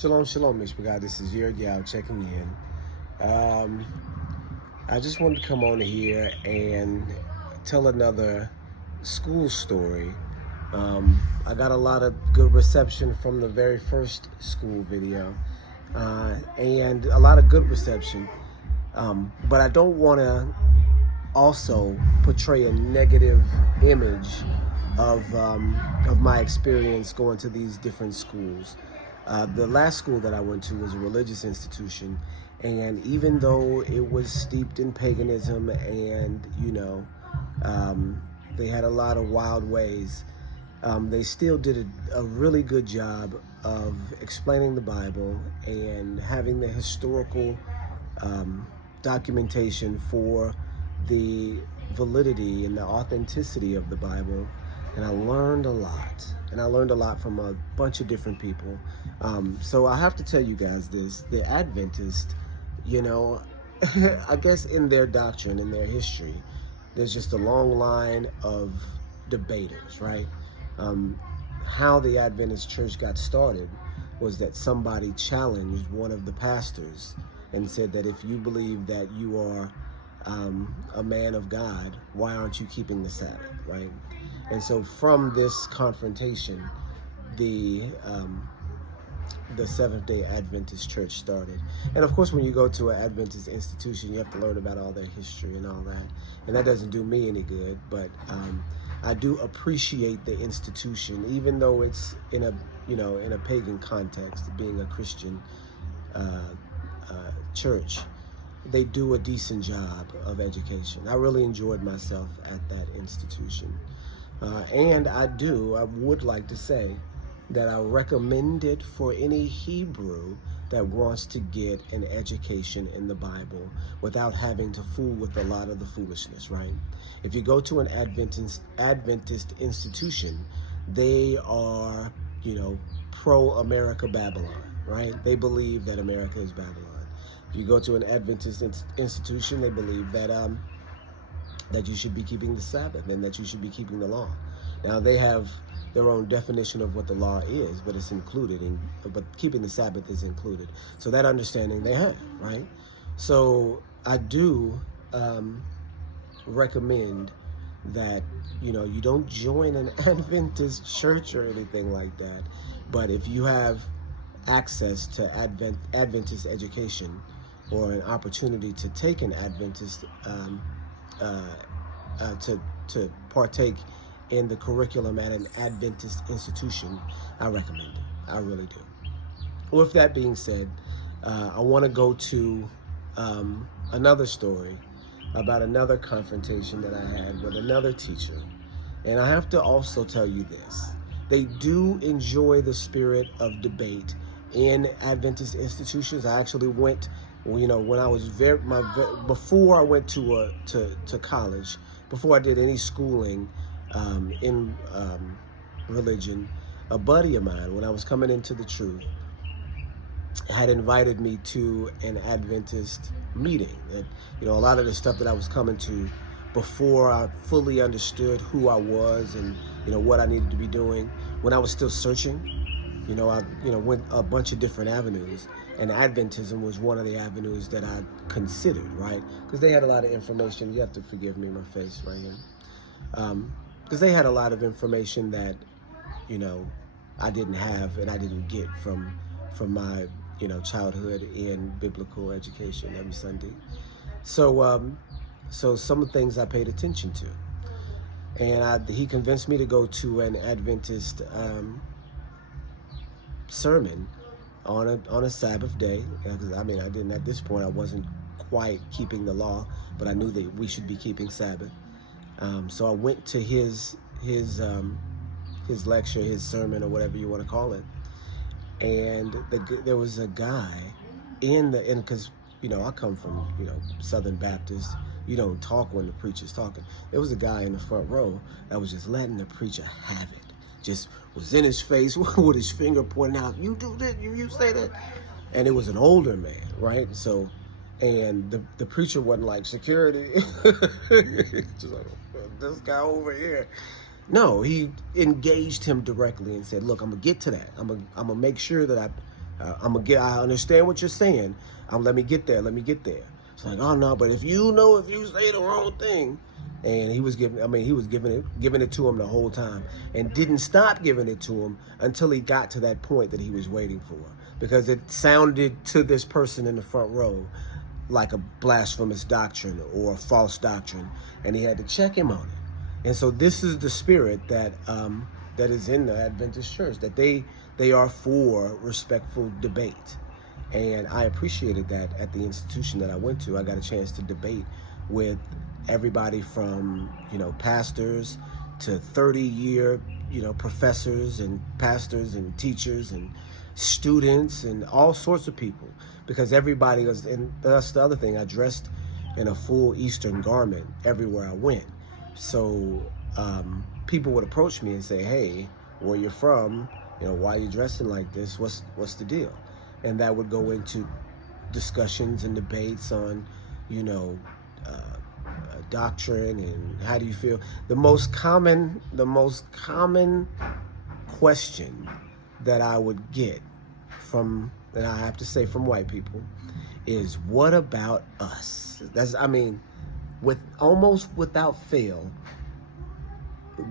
Shalom, shalom, Mishpa God. This is Yao checking in. I just wanted to come on here and tell another school story. I got a lot of good reception from the very first school video, and a lot of good reception. But I don't want to also portray a negative image of my experience going to these different schools. The last school that I went to was a religious institution, and even though it was steeped in paganism and, they had a lot of wild ways, they still did a really good job of explaining the Bible and having the historical documentation for the validity and the authenticity of the Bible. And I learned a lot. And I learned a lot from a bunch of different people. So I have to tell you guys this. The Adventists, I guess in their doctrine, in their history, there's just a long line of debaters, right? How the Adventist church got started was that somebody challenged one of the pastors and said that if you believe that you are a man of God, why aren't you keeping the Sabbath, right? And so from this confrontation, the Seventh-day Adventist church started. And of course, when you go to an Adventist institution, you have to learn about all their history and all that. And that doesn't do me any good, but I do appreciate the institution, even though it's in a pagan context, being a Christian church. They do a decent job of education. I really enjoyed myself at that institution. And I would like to say that I recommend it for any Hebrew that wants to get an education in the Bible without having to fool with a lot of the foolishness, right? If you go to an Adventist institution, they are, pro-America Babylon, right? They believe that America is Babylon. If you go to an Adventist institution, they believe that that you should be keeping the Sabbath and that you should be keeping the law. Now, they have their own definition of what the law is, but it's included, but keeping the Sabbath is included. So that understanding they have, right? So I do recommend that, you don't join an Adventist church or anything like that. But if you have access to Adventist education or an opportunity to take an Adventist to partake in the curriculum at an Adventist institution, I recommend it. I really do. With that being said, I want to go to another story about another confrontation that I had with another teacher. And I have to also tell you this. They do enjoy the spirit of debate in Adventist institutions. I actually went, when I was before I went to college, before I did any schooling in religion, a buddy of mine, when I was coming into the truth, had invited me to an Adventist meeting. That, a lot of the stuff that I was coming to before I fully understood who I was and, what I needed to be doing, when I was still searching, I went a bunch of different avenues, and Adventism was one of the avenues that I considered, right? Because they had a lot of information. You have to forgive me, my face right here. Because they had a lot of information that, I didn't have and I didn't get from my, childhood in biblical education every Sunday. So some of the things I paid attention to. And he convinced me to go to an Adventist sermon on a Sabbath day. Because I didn't, at this point, I wasn't quite keeping the law, but I knew that we should be keeping Sabbath. So I went to his lecture, his sermon, or whatever you want to call it. And there was a guy because I come from Southern Baptist. You don't talk when the preacher's talking. There was a guy in the front row that was just letting the preacher have it. Just was in his face with his finger pointing out, you do this, you say that. And it was an older man, right? So, and the preacher wasn't like, security. Just like, this guy over here. No, he engaged him directly and said, look, I'm going to get to that. I'm going to make sure that I understand what you're saying. Let me get there. Let me get there. It's like, oh no, but if you say the wrong thing, and he was giving it to him the whole time, and didn't stop giving it to him until he got to that point that he was waiting for, because it sounded to this person in the front row like a blasphemous doctrine or a false doctrine, and he had to check him on it. And so this is the spirit that that is in the Adventist church, that they are for respectful debate. And I appreciated that at the institution that I went to. I got a chance to debate with everybody from, pastors to 30-year, professors and pastors and teachers and students and all sorts of people, because everybody was, and that's the other thing, I dressed in a full Eastern garment everywhere I went. So people would approach me and say, hey, where you're from, why are you dressing like this? What's the deal? And that would go into discussions and debates on, doctrine and how do you feel. The most common question that I would get from, and I have to say from white people, is what about us? Almost without fail,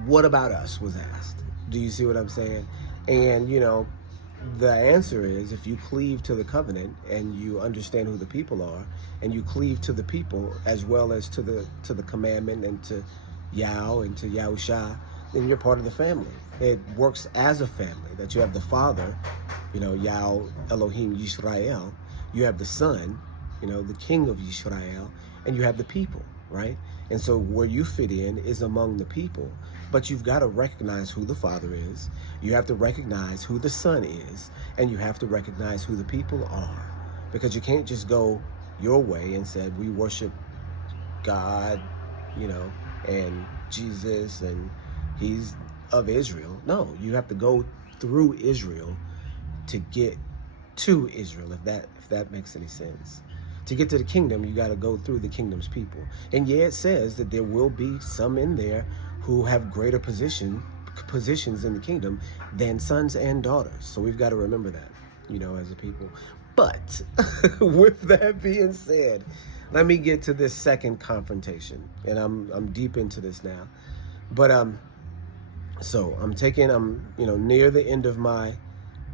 what about us was asked. Do you see what I'm saying? And the answer is, if you cleave to the covenant and you understand who the people are, and you cleave to the people as well as to the commandment and to Yah and to Yahusha, then you're part of the family. It works as a family, that you have the Father, Yah Elohim Yisrael, you have the Son, the King of Yisrael, and you have the people, right? And so where you fit in is among the people. But you've got to recognize who the Father is, you have to recognize who the Son is, and you have to recognize who the people are. Because you can't just go your way and say, we worship God, and Jesus, and he's of Israel. No, you have to go through Israel to get to Israel, if that makes any sense. To get to the kingdom, you got to go through the kingdom's people. And yeah, it says that there will be some in there who have greater positions in the kingdom than sons and daughters. So we've got to remember that, as a people. But with that being said, let me get to this second confrontation. And I'm deep into this now. But so I'm near the end of my,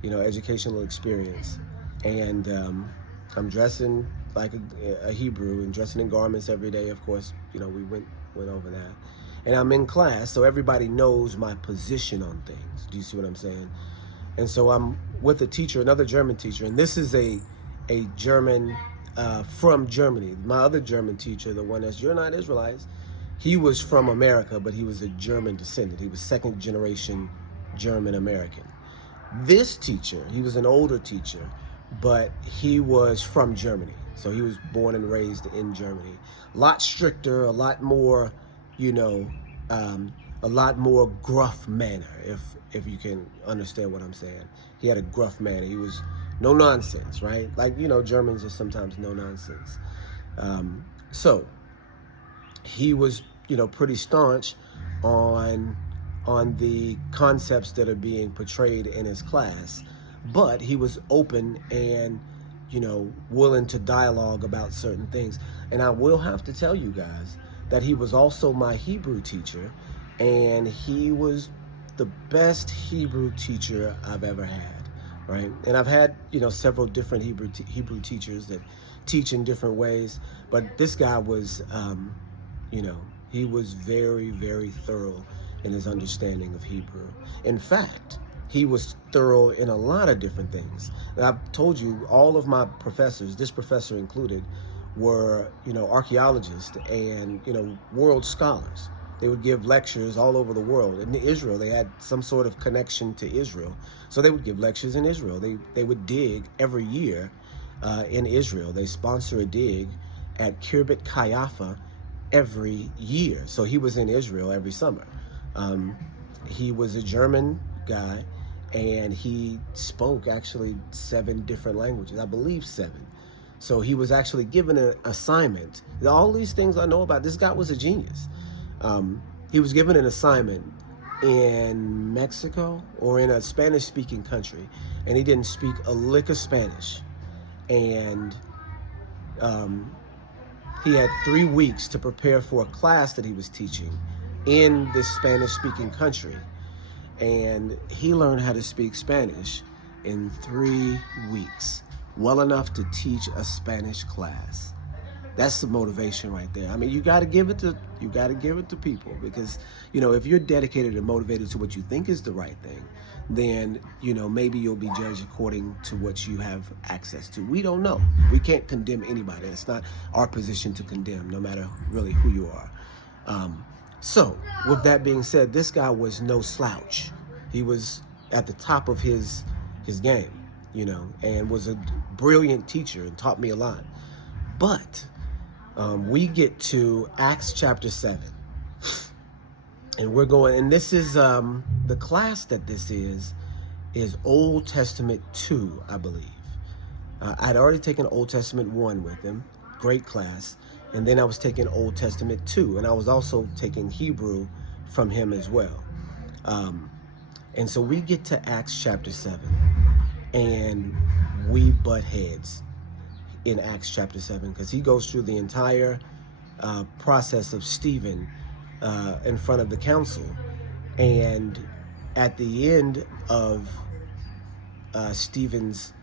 educational experience, and I'm dressing like a Hebrew and dressing in garments every day. Of course, we went over that. And I'm in class, so everybody knows my position on things. Do you see what I'm saying? And so I'm with a teacher, another German teacher, and this is a German from Germany. My other German teacher, the one that's, you're not Israelites, he was from America, but he was a German descendant. He was second generation German American. This teacher, he was an older teacher, but he was from Germany. So he was born and raised in Germany. A lot stricter, a lot more, a lot more gruff manner, if you can understand what I'm saying. He had a gruff manner. He was no nonsense, right? Like, Germans are sometimes no nonsense. So he was, pretty staunch on the concepts that are being portrayed in his class, but he was open and, willing to dialogue about certain things. And I will have to tell you guys that he was also my Hebrew teacher, and he was the best Hebrew teacher I've ever had, right? And I've had, several different Hebrew teachers that teach in different ways, but this guy was, he was very, very thorough in his understanding of Hebrew. In fact, he was thorough in a lot of different things. And I've told you, all of my professors, this professor included, were, archaeologists and, world scholars. They would give lectures all over the world. In Israel, they had some sort of connection to Israel. So they would give lectures in Israel. They would dig every year in Israel. They sponsor a dig at Kirbet Kayafa every year. So he was in Israel every summer. He was a German guy, and he spoke actually 7 different languages, I believe 7. So he was actually given an assignment. All these things I know about, this guy was a genius. He was given an assignment in Mexico or in a Spanish-speaking country, and he didn't speak a lick of Spanish. And he had 3 weeks to prepare for a class that he was teaching in this Spanish-speaking country. And he learned how to speak Spanish in 3 weeks, well enough to teach a Spanish class. That's the motivation right there. I mean, you got to give it to people, because, you know, if you're dedicated and motivated to what you think is the right thing, then, you know, maybe you'll be judged according to what you have access to. We don't know. We can't condemn anybody. It's not our position to condemn, no matter really who you are. So with that being said, this guy was no slouch. He was at the top of his game, you know, and was a brilliant teacher and taught me a lot. But we get to Acts chapter 7, and we're going, and this is the class that this is Old Testament 2, I believe. I'd already taken Old Testament 1 with him, great class, and then I was taking Old Testament 2, and I was also taking Hebrew from him as well. And so we get to Acts chapter 7, and we butt heads in Acts chapter 7, because he goes through the entire process of Stephen in front of the council. And at the end of Stephen's,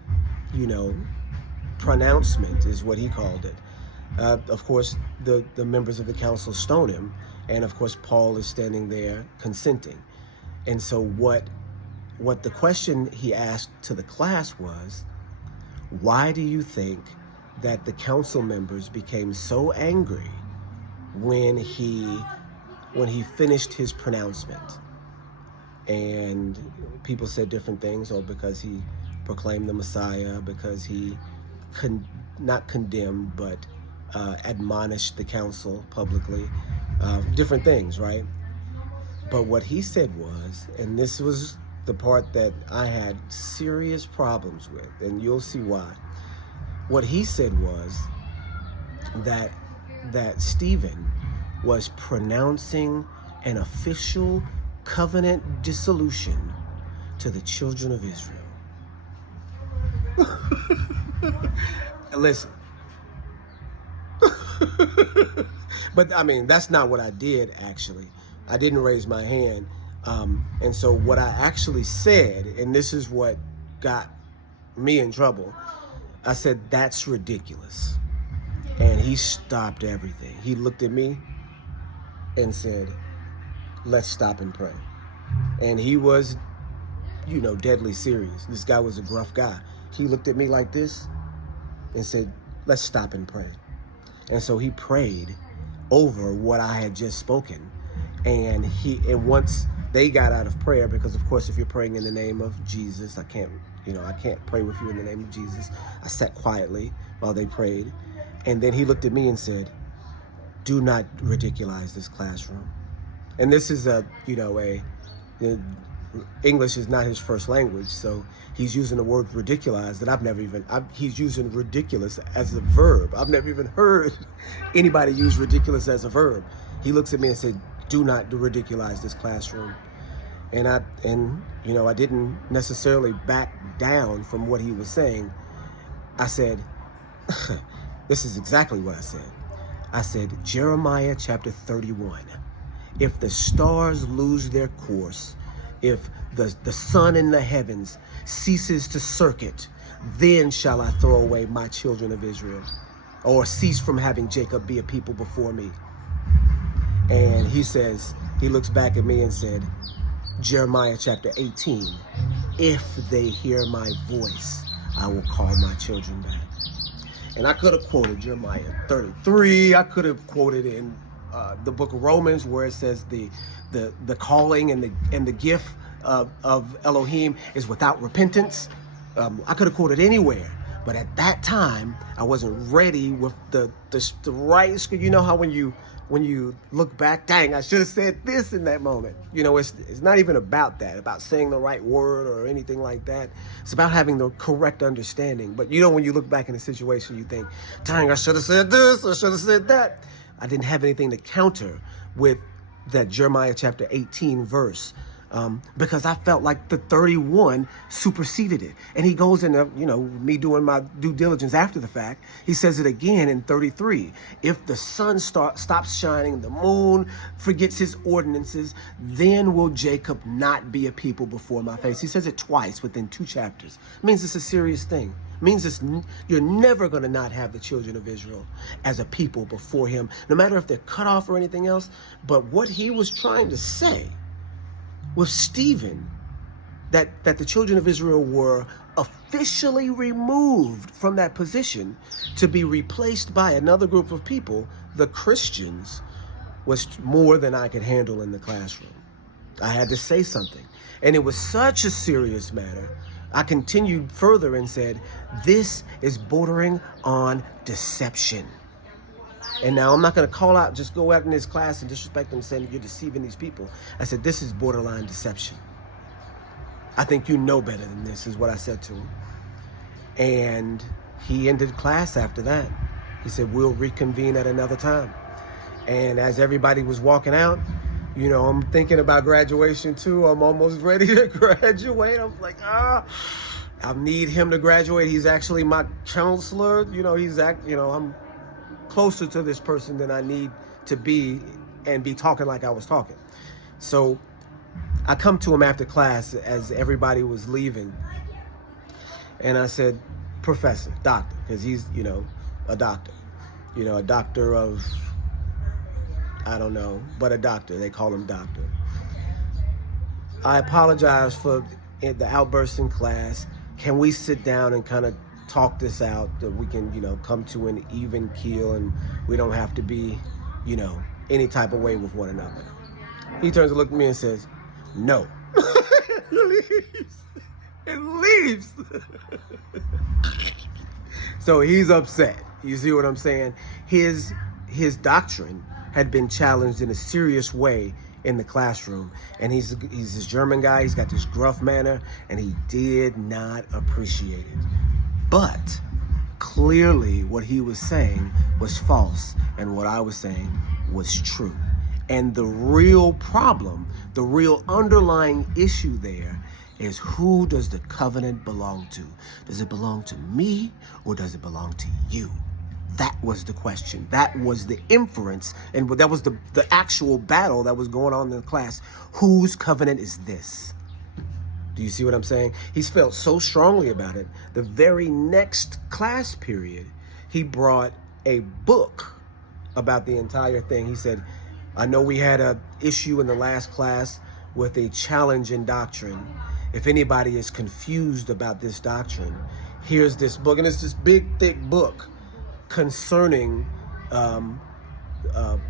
you know, pronouncement is what he called it. Of course, the members of the council stone him, and of course Paul is standing there consenting. And so what the question he asked to the class was, why do you think that the council members became so angry when he finished his pronouncement? And people said different things, or because he proclaimed the Messiah, because he not condemned, but admonished the council publicly, different things, right? But what he said was, and this was the part that I had serious problems with, and you'll see why. What he said was that Stephen was pronouncing an official covenant dissolution to the children of Israel. Listen. But I mean, that's not what I did, actually. I didn't raise my hand. And so what I actually said, and this is what got me in trouble, I said, that's ridiculous. And he stopped everything. He looked at me and said, let's stop and pray. And he was, you know, deadly serious. This guy was a gruff guy. He looked at me like this and said, let's stop and pray. And so he prayed over what I had just spoken. And once they got out of prayer, because of course, if you're praying in the name of Jesus, I can't pray with you in the name of Jesus. I sat quietly while they prayed. And then he looked at me and said, do not ridiculize this classroom. And this is English is not his first language, so he's using the word ridiculize that he's using ridiculous as a verb. I've never even heard anybody use ridiculous as a verb. He looks at me and said, do not ridiculize this classroom. And I didn't necessarily back down from what he was saying. I said, this is exactly what I said. I said, Jeremiah chapter 31. If the stars lose their course, if the sun in the heavens ceases to circuit, then shall I throw away my children of Israel, or cease from having Jacob be a people before me. And he looks back at me and said, Jeremiah chapter 18, if they hear my voice, I will call my children back. And I could have quoted Jeremiah 33. I could have quoted in the book of Romans, where it says the calling and the gift of Elohim is without repentance. I could have quoted anywhere, but at that time I wasn't ready with the right. You know how when you look back, dang, I should have said this in that moment. You know, it's not even about that, about saying the right word or anything like that. It's about having the correct understanding. But you know, when you look back in a situation, you think, dang, I should have said this, I should have said that. I didn't have anything to counter with that Jeremiah chapter 18 verse because I felt like the 31 superseded it. And he goes into, me doing my due diligence after the fact, he says it again in 33. If the sun stops shining, the moon forgets his ordinances, then will Jacob not be a people before my face. He says it twice within 2 chapters. It means it's a serious thing. It means you're never going to not have the children of Israel as a people before him, no matter if they're cut off or anything else. But what he was trying to say with Stephen, that the children of Israel were officially removed from that position to be replaced by another group of people, the Christians, was more than I could handle in the classroom. I had to say something. And it was such a serious matter. I continued further and said, this is bordering on deception. And now I'm not going to just go out in this class and disrespect them and say you're deceiving these people. I said, this is borderline deception. I think you know better than this, is what I said to him. And he ended class after that. He said, we'll reconvene at another time. And as everybody was walking out, I'm thinking about graduation too. I'm almost ready to graduate. I'm like, I need him to graduate. He's actually my counselor. I'm closer to this person than I need to be and be talking like I was talking. So I come to him after class as everybody was leaving. And I said, professor, doctor, because he's, a doctor, a doctor of, I don't know, but a doctor. They call him doctor. I apologize for the outburst in class. Can we sit down and kind of talk this out, that we can, come to an even keel and we don't have to be, any type of way with one another? He turns to look at me and says, no. and leaves. So he's upset. You see what I'm saying? His doctrine had been challenged in a serious way in the classroom, and he's this German guy. He's got this gruff manner, and he did not appreciate it. But clearly what he was saying was false, and what I was saying was true. And the real problem, the real underlying issue there is, who does the covenant belong to? Does it belong to me, or does it belong to you? That was the question. That was the inference, and that was the actual battle that was going on in the class. Whose covenant is this? Do you see what I'm saying? He's felt so strongly about it. The very next class period, he brought a book about the entire thing. He said, I know we had an issue in the last class with a challenge in doctrine. If anybody is confused about this doctrine, here's this book. And it's this big, thick book concerning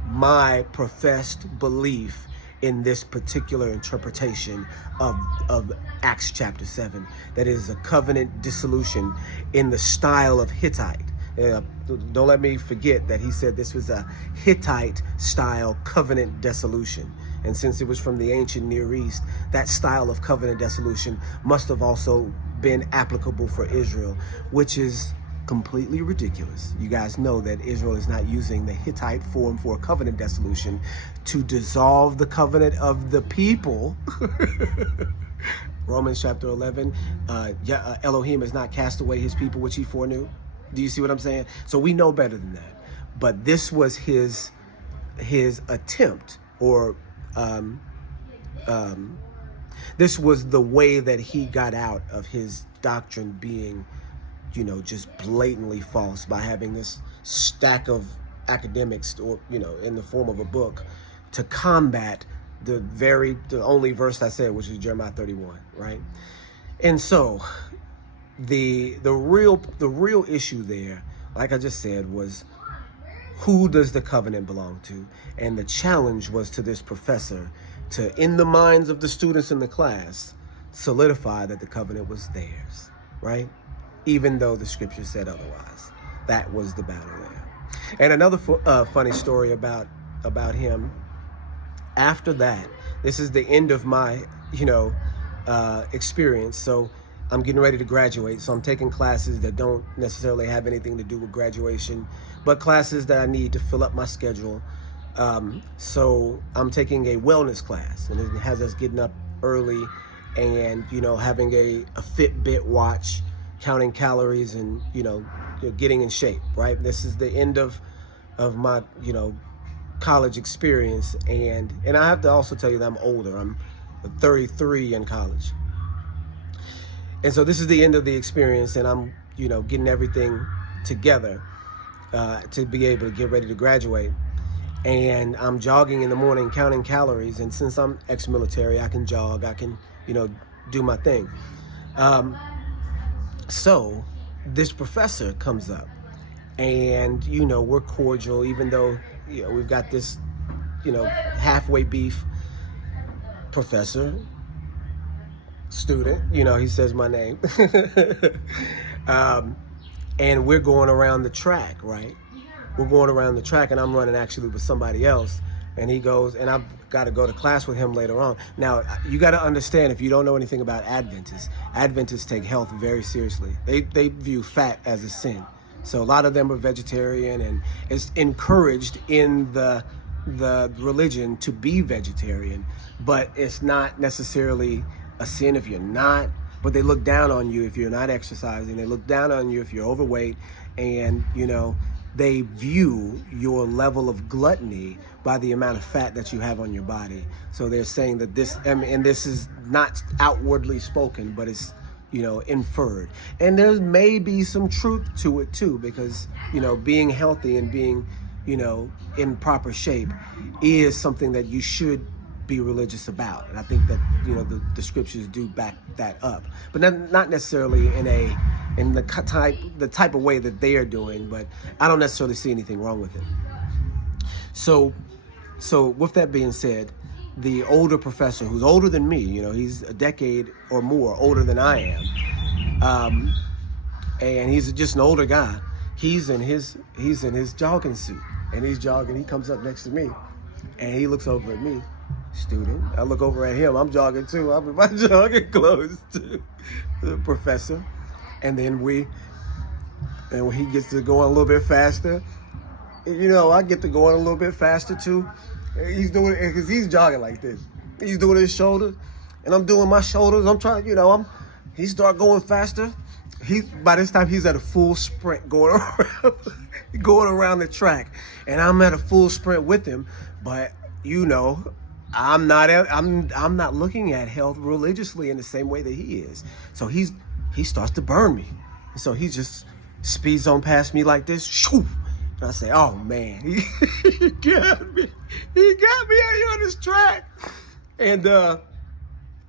my professed belief in this particular interpretation of Acts chapter 7. That is a covenant dissolution in the style of Hittite. Don't let me forget that he said this was a Hittite style covenant dissolution. And since it was from the ancient Near East, that style of covenant dissolution must have also been applicable for Israel, which is completely ridiculous. You guys know that Israel is not using the Hittite form for covenant dissolution to dissolve the covenant of the people. Romans chapter 11, Elohim has not cast away his people which he foreknew. Do you see what I'm saying? So we know better than that. But this was his attempt, or this was the way that he got out of his doctrine being, just blatantly false, by having this stack of academics, or, in the form of a book, to combat the only verse I said, which is Jeremiah 31, right? And so the real issue there, like I just said, was, who does the covenant belong to? And the challenge was to this professor to, in the minds of the students in the class, solidify that the covenant was theirs, right? Even though the scripture said otherwise. That was the battle there. And another funny story about him, after that, this is the end of my, experience. So I'm getting ready to graduate. So I'm taking classes that don't necessarily have anything to do with graduation, but classes that I need to fill up my schedule. So I'm taking a wellness class, and it has us getting up early, and having a Fitbit watch, counting calories, and getting in shape. Right. This is the end of my college experience, and I have to also tell you that I'm older. I'm 33 in college, and so this is the end of the experience, and I'm getting everything together to be able to get ready to graduate. And I'm jogging in the morning, counting calories. And since I'm ex-military, I can jog, I can, do my thing. So this professor comes up, and, we're cordial, even though, we've got this, halfway beef. Professor, student, he says my name. And we're going around the track, right? We're going around the track, and I'm running actually with somebody else. And he goes, and I've got to go to class with him later on. Now, you got to understand, if you don't know anything about Adventists take health very seriously. They view fat as a sin. So a lot of them are vegetarian, and it's encouraged in the religion to be vegetarian, but it's not necessarily a sin if you're not. But they look down on you if you're not exercising. They look down on you if you're overweight, and they view your level of gluttony by the amount of fat that you have on your body. So they're saying that this, and this is not outwardly spoken, but it's, inferred. And there may be some truth to it too, because, being healthy and being, in proper shape is something that you should be religious about. And I think that, the scriptures do back that up, but not necessarily in the type of way that they are doing, but I don't necessarily see anything wrong with it. So with that being said, the older professor, who's older than me, he's a decade or more older than I am, and he's just an older guy. He's in his jogging suit, and he's jogging. He comes up next to me, and he looks over at me. Student. I look over at him. I'm jogging too. I'm in my jogging clothes too. The professor. And then when he gets to going a little bit faster, I get to going a little bit faster too. He's doing it because he's jogging like this. He's doing his shoulders, and I'm doing my shoulders. I'm trying, he start going faster. By this time he's at a full sprint going around the track, and I'm at a full sprint with him. But I'm not looking at health religiously in the same way that he is. So he starts to burn me. So he just speeds on past me like this. Shoo! And I say, oh man, he got me. He got me out here on this track. And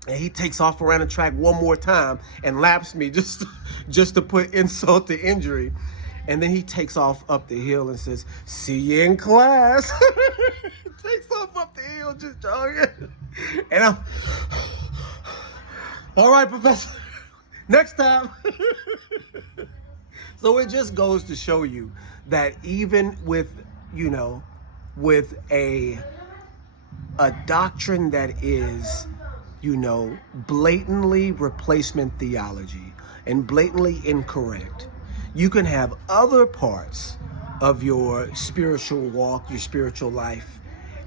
he takes off around the track one more time and laps me just to put insult to injury. And then he takes off up the hill and says, see you in class. Takes off up the hill, just jogging. And I'm, all right, professor, next time. So it just goes to show you that even with a doctrine that is, blatantly replacement theology and blatantly incorrect, you can have other parts of your spiritual walk, your spiritual life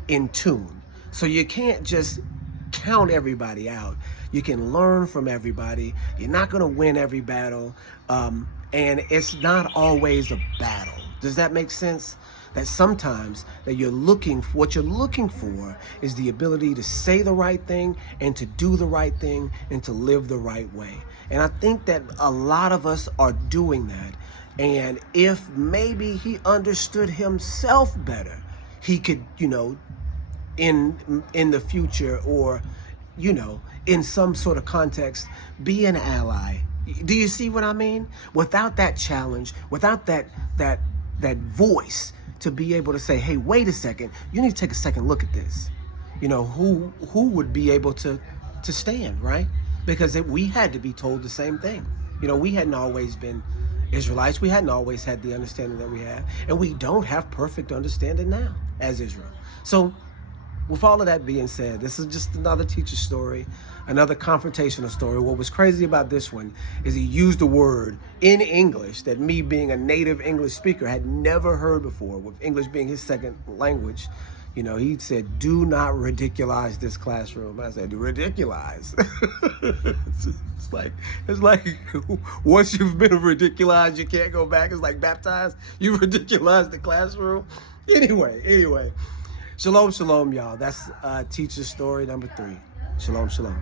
in tune. So you can't just count everybody out. You can learn from everybody. You're not going to win every battle. And it's not always a battle. Does that make sense? That sometimes that what you're looking for is the ability to say the right thing and to do the right thing and to live the right way. And I think that a lot of us are doing that. And if maybe he understood himself better, he could, in the future, or, in some sort of context, be an ally. Do you see what I mean? Without that challenge, without that voice to be able to say, hey, wait a second, you need to take a second look at this. Who would be able to stand, right? Because we had to be told the same thing. We hadn't always been Israelites. We hadn't always had the understanding that we have. And we don't have perfect understanding now as Israel. So with all of that being said, this is just another teacher story, another confrontational story. What was crazy about this one is he used a word in English that me, being a native English speaker, had never heard before, with English being his second language, You know, he said, do not ridiculize this classroom. I said, ridiculize? it's like once you've been ridiculized, you can't go back. It's like baptized. You ridiculize the classroom. Anyway. Shalom, shalom, y'all. That's teacher story number 3. Shalom, shalom.